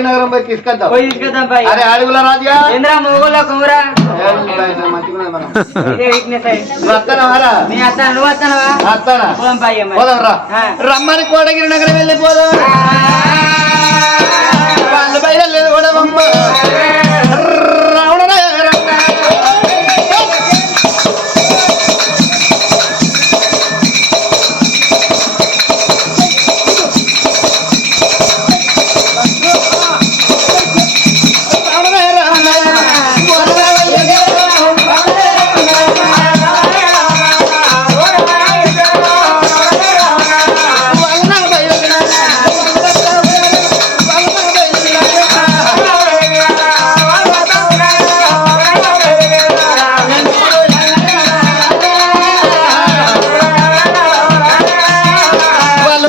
నగరం పోయి తీసుకెళ్తాం పోయి తీసుకెళ్తాం. అరే అడుగుల కుమరా. రమ్మని కోటగిరి నగరం వెళ్ళిపోదాం వాళ్ళు బయలుదేరి కూడా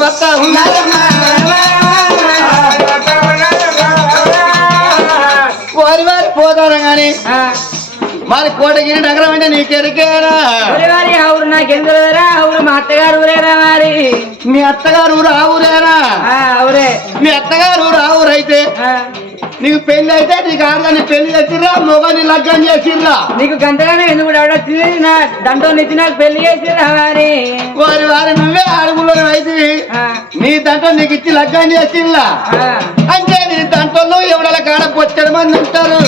వస్తా ఉన్నారమ్మా వారి వారి పోతారు కానీ. మరి కోటగిరి నగరం అంటే నీకెరికేనా ఒరే వారి ఆవురు నాకెందుకు తెలియదురా? ఆవురు మా అత్తగారు ఊరేరా మరి మీ అత్తగారు ఊరు ఆ ఊరేనా ఊరే మీ అత్తగారు ఊరు ఆ ఊరు అయితే ఆ. నీకు పెళ్ళి అయితే నీకు ఆడదాన్ని పెళ్ళి చేసిర్రా మొగని లగ్గం చేసిర్రా? నీకు గంటగానే ఎందుకు డౌట్ వచ్చింది నా దంతో నెచ్చి నాకు పెళ్ళి చేసిరా మరి? వారి వారి నువ్వే అడుగులో అయితే నీ దాంట్లో నీకు ఇచ్చి లగ్గం చేసిర్రా. అంటే నీ దాంట్లో ఎవడల కాడ పొచ్చడి మంది ఉంటారు?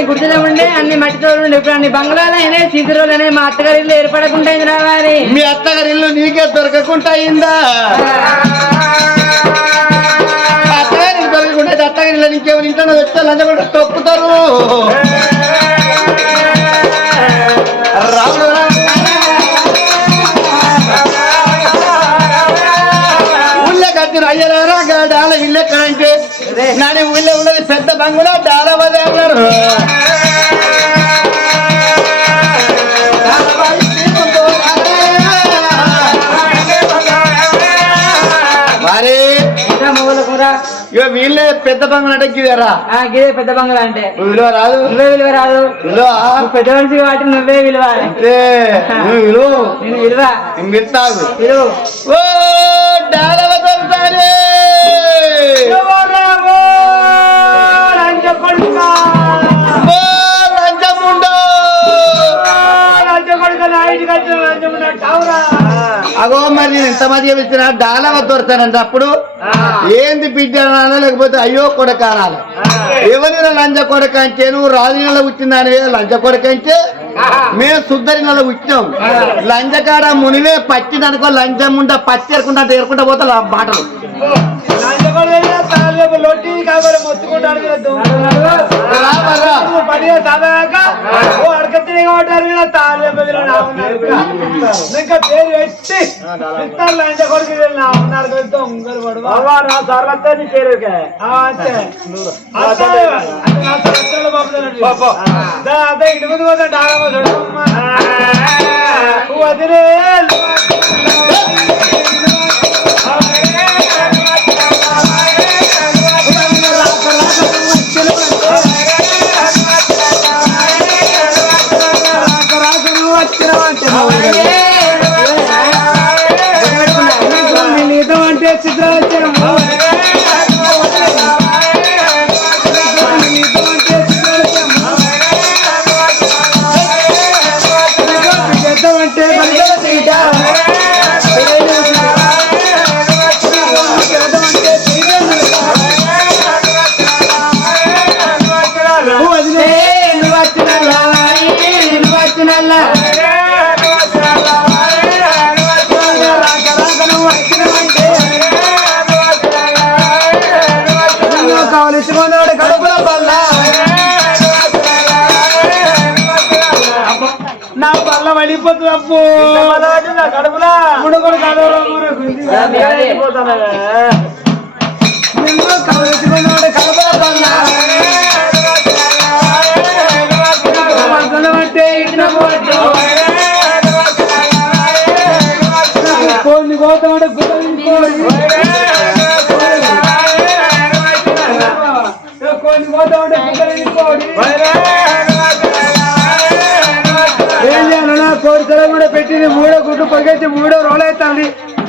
అన్ని గుడిసెలు ఉండే అన్ని మట్టితో ఉండే. ఇప్పుడు అన్ని బంగ్లాలు అయినాయి సీసరోలు అయినాయి మా అత్తగారి ఇల్లు ఏర్పడకుండా రావాలి మీ అత్తగారి ఇల్లు నీకే దొరకకుండా అయిందా? అత్తగారి దొరకకుండా అత్తగారి ఇల్లు ఇంకేమైనా ఇంట్లో వచ్చే లంచ కూడా తొక్కుతారు. రాముడు ఊళ్ళో కట్టిన అయ్యలారా గా డాల ఇల్లు నాని ఊళ్ళో ఉన్నది పెద్ద బంగులా పెద్ద బంగులు అంటే గిదారా గిదే పెద్ద బంగ్లా అంటే. విలువ రాదు. నువ్వే విలువ రాదు. విలువ? పెద్ద మనిషి కాబట్టి నువ్వే విలువ. అంటే నువ్వు విలువ. నేను విలువ. మిత్తాగు విలువ. ఓ డాలవ దొరుకుతానే ఓ లంచముండో అగో మరి నేను ఎంత మందిగా పిలిచిన డాలవ దొరుకుతానంటే అప్పుడు. ఏంది బిడ్డ అనాలా లేకపోతే అయ్యో కొడక అనాలి. ఎవరిన లంచ కొడక అంటే నువ్వు రాజు నెల వచ్చిందని లంచ కొడక అంటే? మేము సుద్దరి నెల వచ్చినాం లంచకాడ మునివే పచ్చి అనుకో లంచం ఉండ పచ్చి ఎరుకుంటా ఎరుకుంటా పోతా లా- బాటలు రా మర్రా. ఇంకా పేరు పెట్టి ఇస్తాను అంటే కొడుకు ఉన్నారు వెళ్తే ఉంగరు పడు అంతే అంతే నా సరస్సులో పంపుతానండి దా, అదే ఇంటి ముందు పోతే డాగమ్మ చూడమ్మా. పల్ల పడిపోతుంది అప్పు. కడుపులా?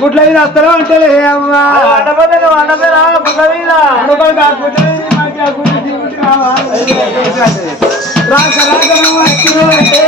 గుడ్ల మీద వస్తారో అంటే అమ్మా రాక రాక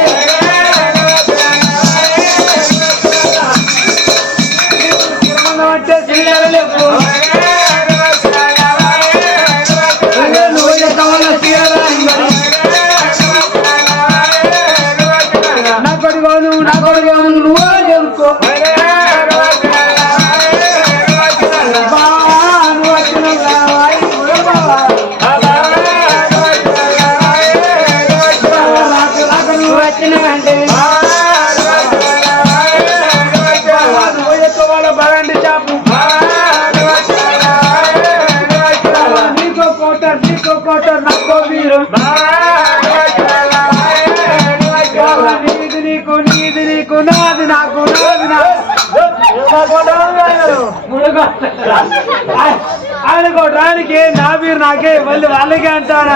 ఆయన కొట్టడానికి నా మీరు నాకే మళ్ళీ వాళ్ళకే అంటారా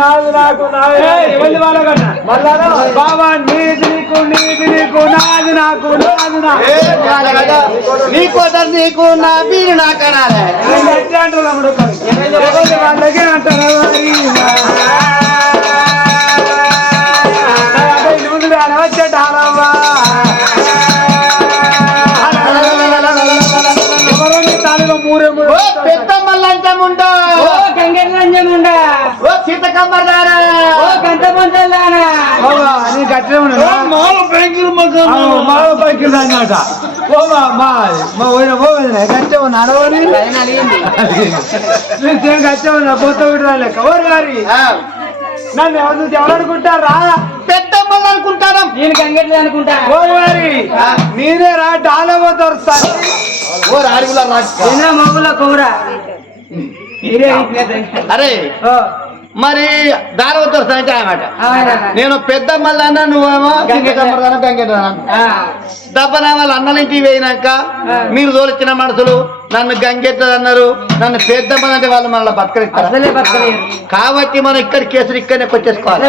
నాది నాకు మళ్ళీ వాళ్ళకన్నా బాబా నీది నీకు నీది నీకు నాది నాకు నాది నాకు. నీకు నా మీరు నా కనాలే ఆయన ఎట్లా అంటారు? వాళ్ళకే అంటారా? నీ ఉన్నాడు. అవును, మావ పైకి అన్నమాట పోవా మా మా ఉన్నా. అడవని ఆయన అలిగింది నేను గట్టే ఉన్నా? పోత విడుదల లెక్క ఓరి వారి. నన్ను ఎవరు చూసి ఎవరు అనుకుంటారా పెద్దమ్మలు అనుకుంటారా? నేను కంగెట్లు అనుకుంటా. ఓరి వారి. మీరే రా డాలో పోతారు సార్. ఓ అడుగుల రాజు మొగుల కూర. అరే. మరి దారవతో సంచా అన్నమాట. అవునా? నేను పెద్దమ్మలన్నా నువ్వేమో గంగెటమ్మదాన గంగెటదాన ఆ, దప్పన వాళ్ళ అన్నలింటికి పోయినాక మీరు తోలిచ్చిన మనుషులు నన్ను గంగెట్టదు అన్నారు. నన్ను పెద్దమ్మదంటే వాళ్ళు మళ్ళీ బతకరిస్తారు అసలే బతకలేరు. కాబట్టి మనం ఇక్కడ కేసులు ఇక్కడనే కొట్టేసుకోవాలి.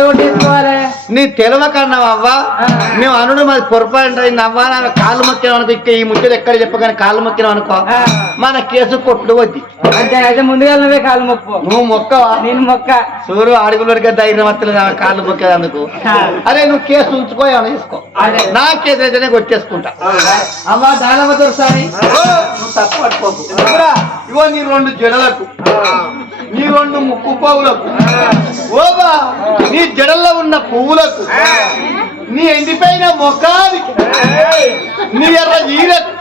నీ తెలవకన్నావు అవ్వా. మేము అనుడు మాది పొరపాటు అవ్వా. నా కాళ్ళు మొక్కినాం అనుకో ఇక్కడ ఈ ముచ్చట ఎక్కడ చెప్పగానే కాళ్ళు మొక్కినాం అనుకో. మన కేసు కొట్టుడు వద్ది. అయితే ముందుగా నువ్వే కాలు మొప్పు. నువ్వు మొక్కవా? నేను మొక్క. చూడు అడుగులడిగా ధైర్యం వస్తలేదు కాళ్ళు మొక్కేందుకు అరే నువ్వు కేసు ఉంచుకో ఏమైనా తీసుకో. నా కేసు అయితేనే కొట్టేసుకుంటా. అవ్వా దానవ దొరసాని. నువ్వు తప్పు పట్టుకోకు ఇగో నీ రెండు జడలకు. నీ రెండు ముక్కు పువ్వులకు ఓబా నీ జడల్లో ఉన్న పువ్వులకు. నీ ఎండిపోయిన మొక్కానికి నీ ఎర్ర ఈరకు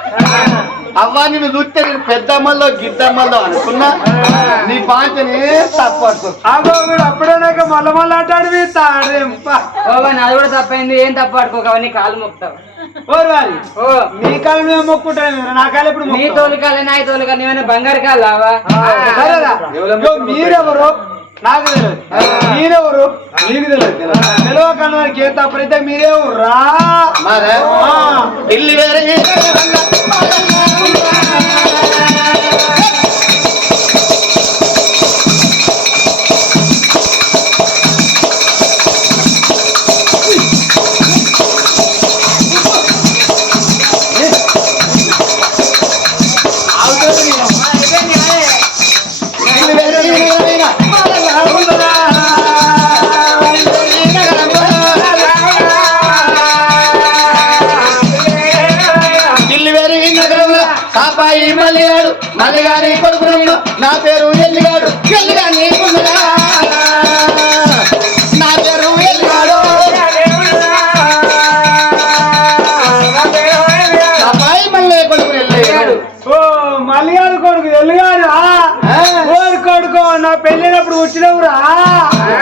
అవ్వా నిన్ను చూస్తే నేను పెద్దమ్మల్లో గిద్దమ్మల్లో అనుకున్నా. నీ పాంచనే తప్పు పట్టుకో అగో వీడు అప్పుడే నాకు మళ్ళీ మళ్ళీ నాది కూడా తప్పైంది. ఏం తప్పు పడుకోక అవన్నీ కాలు మొక్కుతావు. ఓ మీ కాలు మేము మొక్కుంటాను నా కాలు ఇప్పుడు నీ మొక్కుతాం. తోలికాలే నా తోలికాలు ఏమైనా బంగారు కాలావా మీరెవరు? నాకు తెలియదు. మీరెవరు? మీకు తెలియదు వారికి ఏ తప్పుడైతే మీరెవరు రా మరే? మల్లిగారు కొడుకు ఎల్లుగారు ఓరి కొడుకు నా పెళ్ళినప్పుడు పుట్టినవురా?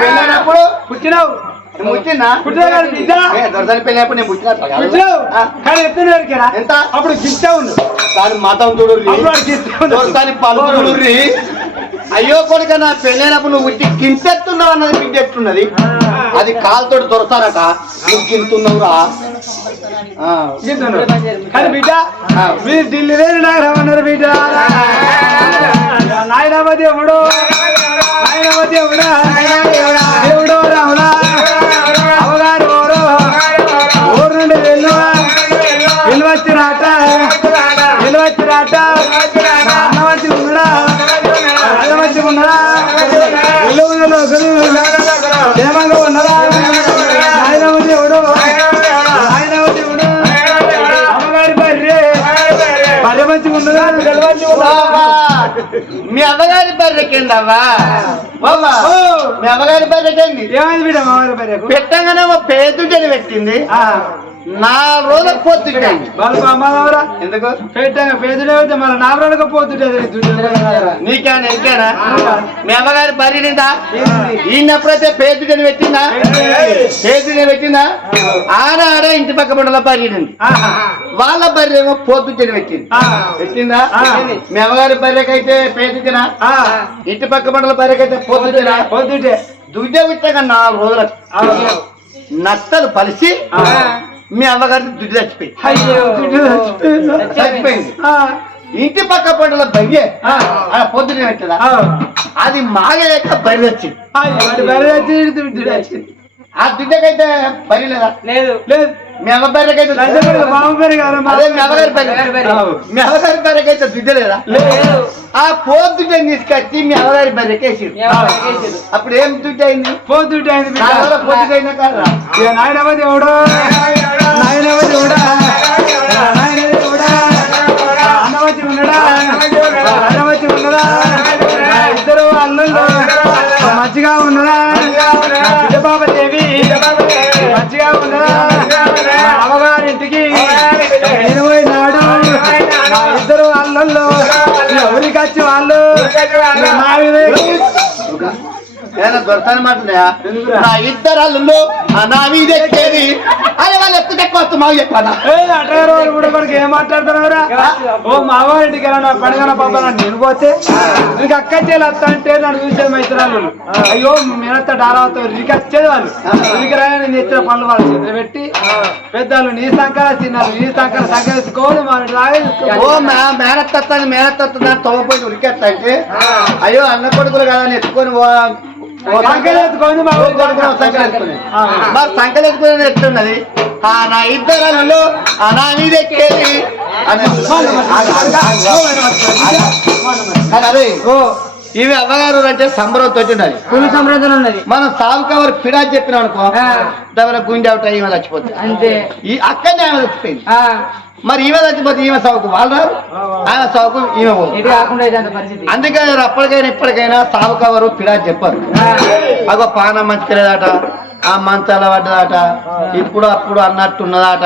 పెళ్ళైనప్పుడు? పుట్టినావు. నేను కానీ ఎరికేరా ఎంత? అప్పుడు దాని మతం చూడు. అయ్యో కొడుక నా పెళ్ళైనప్పుడు నువ్వు కించెత్తున్నావు అన్నది బిడ్డ ఎట్టున్నది అది కాలుతోటి దొరసారట నువ్వు కింతున్నావురా ఆ, గిట్ట ఉండు. కానీ బిడ్డ. మీరు ఢిల్లీ అన్నారు బిడ్డ. ఎవడు? నాయనమతి ఎవడా? మీ అమ్మగారి బర్రె కిందవా? మీ అమ్మగారి బర్రెక్కింది ఏమైంది బిడ్డ మామూలు పేరు? పెట్టగానే ఒక పేదుడని పెట్టింది. నా రోజులకు పోతుంటాయి ఎందుకు? పెట్టాక పేదలే అయితే మన నాలుగు పోతుంటది నీకేనా ఇంకేనా? మీ అమ్మగారి బర్రెనిందా ఈయనప్పుడైతే పేదుడని పెట్టిందా? పేదుడని పెట్టిందా? ఆడ ఆడ ఇంటి పక్క పండుగ బర్రెనింది వాళ్ళ బర్రె ఏమో పోతుంటని పెట్టింది. పెట్టిందా. మీ అమ్మగారి బర్రెకైతే పేదుడినా ఇంటి పక్క పండుగ బర్రెకైతే దుడ్డ విట్టగా నాలుగు రోజులకు నత్తలు పలిసి మీ అమ్మగారికి దుడ్డు దుడ్డు చచ్చిపోయిందా? ఇంటి పక్క పండుగ బయ్యే ఆ. అలా పొద్దున పెట్టదా. అది మాగలేక బరి వచ్చింది బర్రె వచ్చి. ఆ దుడ్డకైతే బరి లేదా? లేదు. లేదు. మీ అమ్మ బర్రెకైతే లంచగొండ మామ పేరు కాదు మా అదే మీ అమ్మగారి బర్రె అవు. మీ అమ్మగారి బర్రెకైతే దుడ్డ లేదా. లేదు ఆ పోతుంటే తీసుకొచ్చి మీ అమ్మగారి బర్రెకేసి అప్పుడు ఏం దుడ్డు అయింది పోతుంటే అయింది పొద్దుట అయినా కాదా దేవుడు? ఇద్దరు అల్లుళ్ళు. మంచిగా ఉన్నదా బాబా దేవి. మంచిగా ఉన్నదా ఏదైనా దొరకని మాటలయా నా ఇద్దరు అల్లుళ్ళు ఆ నా మీద ఎక్కేది. అదే వాళ్ళు ఎక్కువ తక్కువ వస్తు మాకు చెప్పానా? ఏం మాట్లాడుతున్నావురా? ఓ మావారింటికి వెళ్ళిన పండుగ పాప నన్ను నేను పోతే నీకు అక్క చేయాలి వస్తా అంటే నన్ను చూసేది మైత్రాలు అయ్యో మీరంతా డారాతో నీకు వచ్చేది వాళ్ళు. నీకు రాయ నేను ఇచ్చిన పనులు వాళ్ళు చేతులు పెట్టి పెద్దలు నీ సంకర చిన్నారు నీ సంకర సంకరించుకోవాలి మా ఓ మే మేనత్ వస్తుంది మేనత్ వస్తుంది అని తొగపోయి ఉరికేస్తా అంటే అయ్యో అన్న కొడుకులు కదా అని ఎత్తుకొని మా. మరి సంకలు ఎత్తుకుని ఎట్లున్నది ఆ నా ఇద్దరు నా మీద ఎక్కేది అదే ఇవి అవ్వగారు అంటే సంబరం తోటి ఉండాలి కుల ఉన్నది. మనం సాగు కవర్ పిడా చెప్పినాం అనుకో. దాని గుండె అవుతా ఈమె చచ్చిపోతుంది అంతే. ఈ అక్కడనే ఆమె చచ్చిపోయింది. మరి ఈమె చచ్చిపోతే ఈమె సాగుకు వాళ్ళు రారు? ఆమె సాగుకు ఈమె పోదు. అందుకని అప్పటికైనా ఇప్పటికైనా సాగు కవరు పిడా చెప్పరు. అగో పానం మంచిగా ఆ మంచాల పడ్డదాట ఇప్పుడు అప్పుడు అన్నట్టున్నదాట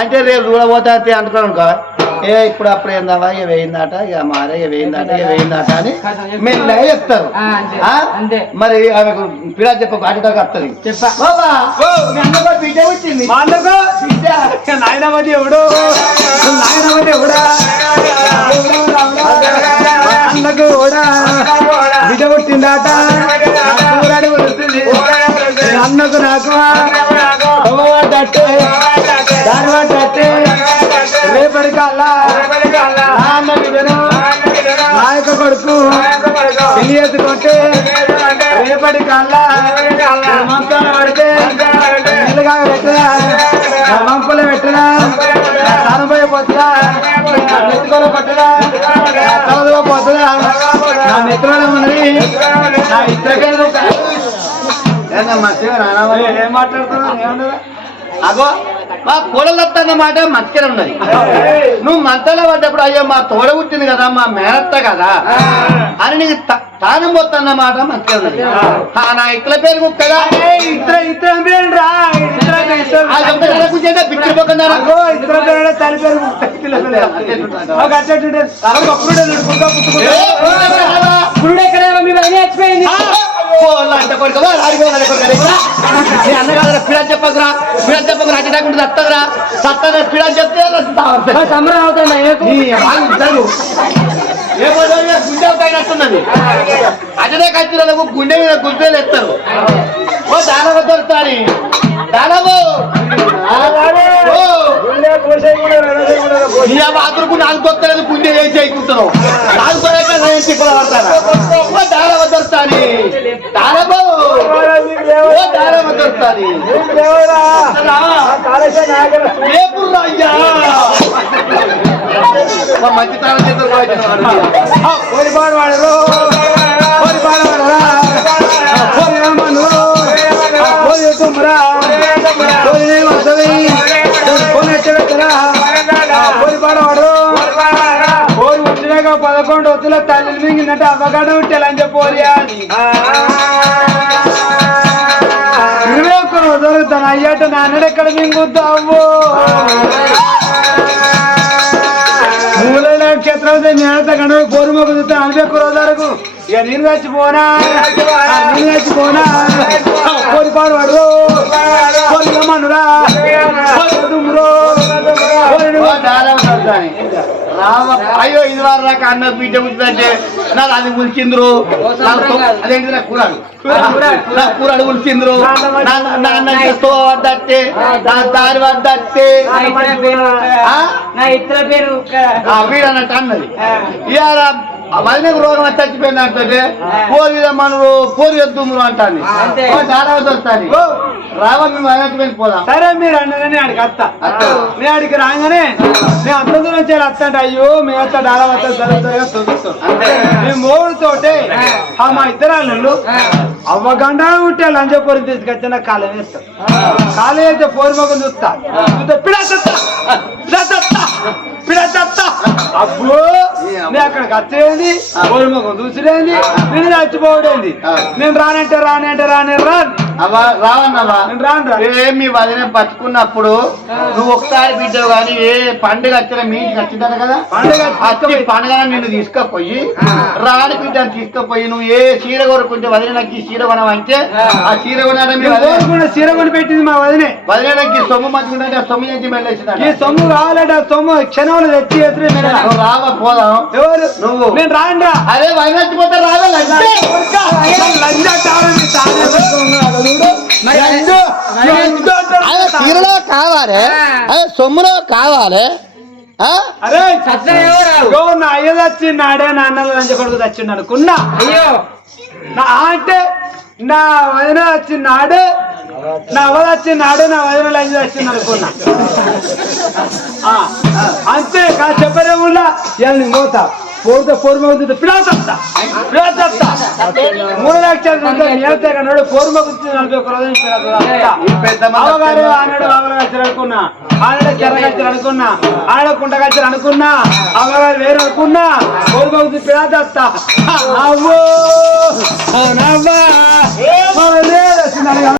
అంటే రేపు చూడబోతే అనుకున్నాను అనుకో ఏ ఇప్పుడు అప్పుడు ఏందావా ఇక వేయిందాట ఇక మారే ఇక వేయిందాట ఇక వేయిందాట అని మెల్లగా చెప్తారు. మరి ఆమెకు పిడా వస్తుంది. చెప్పా. బాబా మీ అన్నగా బిడ్డ వచ్చింది వాళ్ళకు నాయనమ్మ దేవుడు. నాయనమ్మ ఏం మాట్లాడుతున్నావు అగో మా కూడలత్తన్న మాట మంచిగా ఉన్నది. నువ్వు మంతలో పడ్డప్పుడు అయ్యో మా తోడ పుట్టింది కదా మా మేనత్త కదా. అని నీకు తానం పోతున్న మాట మంచిగా ఉన్నది. నా ఇట్ల పేరు కుక్కగా ఇద్దరు ఇద్దరు పేరు రా తల్లి పేరు అన్నగారు చెప్పకురా చెప్పకురా చెప్తే సంబరం? ఏ పోతే గుండె పైనట్టున్నది అదే కచ్చినందుకు గుండె మీద గుండెలు ఎత్తారు. ఓ దానవ దొరుకుతాని బాత్రూమ్ నాకు దొరకలేదు గుండె ఏం చేయకుంటున్నావు? నాకు దొరక నేను చిక్కులు పడతాను ఓ దానవ దొరుకుతాని దానవు! ఓ దానవ దొరుకుతాని రేపు రాయ్యా మా మంచి తాళం చేతులు కూడా వచ్చిన వచ్చిందంటే అవ్వగాడు ఉంటేలని చెప్పోలి ఇరవై ఒక్క రోజు దొరుకుతాను అయ్యాట నాన్నడు ఎక్కడ మింగుతావు మూల నక్షత్రం నేనత గంట కోరి నలభై ఒక్క రోజు వరకు ఇక నేను చచ్చిపోనా నేను చచ్చిపోనా రమ్మనురా. రామ అయ్యో ఇది వారు దాకా అన్న బిడ్డ పుట్టిందంటే నాకు అది ఉలిచిండ్రు నాకు తో- అదేంటి నా కూరాడు? నా కూరాడు. నా నా అన్న చేస్తూ వద్దట్టే నా దారి వద్దట్టే నా ఇతర పేరు వీడన్నట్టు అన్నది. ఇవాళ ఆ రోగం చచ్చిపోయింది అంటే పోరి మనరు పోరి ఎద్దుమురు అంటాను వస్తాను రావ మేము అన్నట్టు వెళ్ళిపోదాం సరే మీరు అన్నగానే ఆడికి అత్త అత్త. నేను ఆడికి రాగానే నేను అంత దూరం చేయాలి అత్త అంటే అయ్యో మేము అత్త డాలా వస్తా. జరుగుతారుగా తొలుస్తాం అంతే. మేము మూడుతోటే మా ఇద్దరు అవ్వ గంట ఉంటే లంచ పొరి తీసుకొచ్చిన కాలం వేస్తాం. కాలం వేస్తే పోరు మొక్కలు చూస్తా. చూస్తే పిడా చెత్త, పిడా చెత్త, పిడా చెత్త. అబ్బో నేను అక్కడికి వచ్చేది పోరు మొక్కలు చూసిడేంది నేను చచ్చిపోవడేంది. నేను రానంటే రానంటే రానే రాను. అవ్వ రావన్నవా మీ వదిన బతుకున్నప్పుడు నువ్వు ఒకసారి బిడ్డవు కానీ ఏ పండుగ వచ్చినా మీ ఇంటికి వచ్చిందట కదా? పండుగ పండుగ నిన్ను తీసుకుపోయి రాని బిడ్డను తీసుకుపోయి నువ్వు ఏ చీర కొనుక్కుంటే వదిన నాకు ఈ కొనవంటే ఆ. చీర కొని పెట్టింది మా వదినే. ఈ సొమ్ము మంచుకుంటే ఆ సొమ్ము నుంచి ఈ సొమ్ము కావాలంటే ఆ సొమ్ము క్షణంలో తెచ్చి ఎత్తురే రావ పోదాం. ఎవరు? నువ్వు. నేను రాను రా. అరే వదిన వచ్చిపోతే రావే చీరలో కావాలి. అదే సొమ్ములో కావాలి. నా అయ్య చచ్చిన్నాడే నా అన్నలు లంచ కొడుకు చచ్చిండు అనుకున్నా? అయ్యో. నా అంటే నా వదిన వచ్చినాడు నా అవ్వ వచ్చినాడు నా వదిన లంచ వచ్చింది అనుకున్నా. ఆ, అంతే కా చెప్పరే ఊళ్ళో ఇవాళ నేను పోతా పోతే పోరుమగుతుంది పిడాతత్తా పిడాతత్తా మూడు లక్షల నేత కన్నాడు పోరుమగుతుంది నలభై ఒక్క రోజు అవగారు ఆనాడు అవగారు వచ్చారు అనుకున్నా. ఆనాడు చెరగచ్చారు అనుకున్నా. ఆడ కుండగచ్చారు అనుకున్నా. అవగారు వేరు అనుకున్నా. పోరుమగుతుంది పిడాతత్తా అవ్వో. అవునవ్వా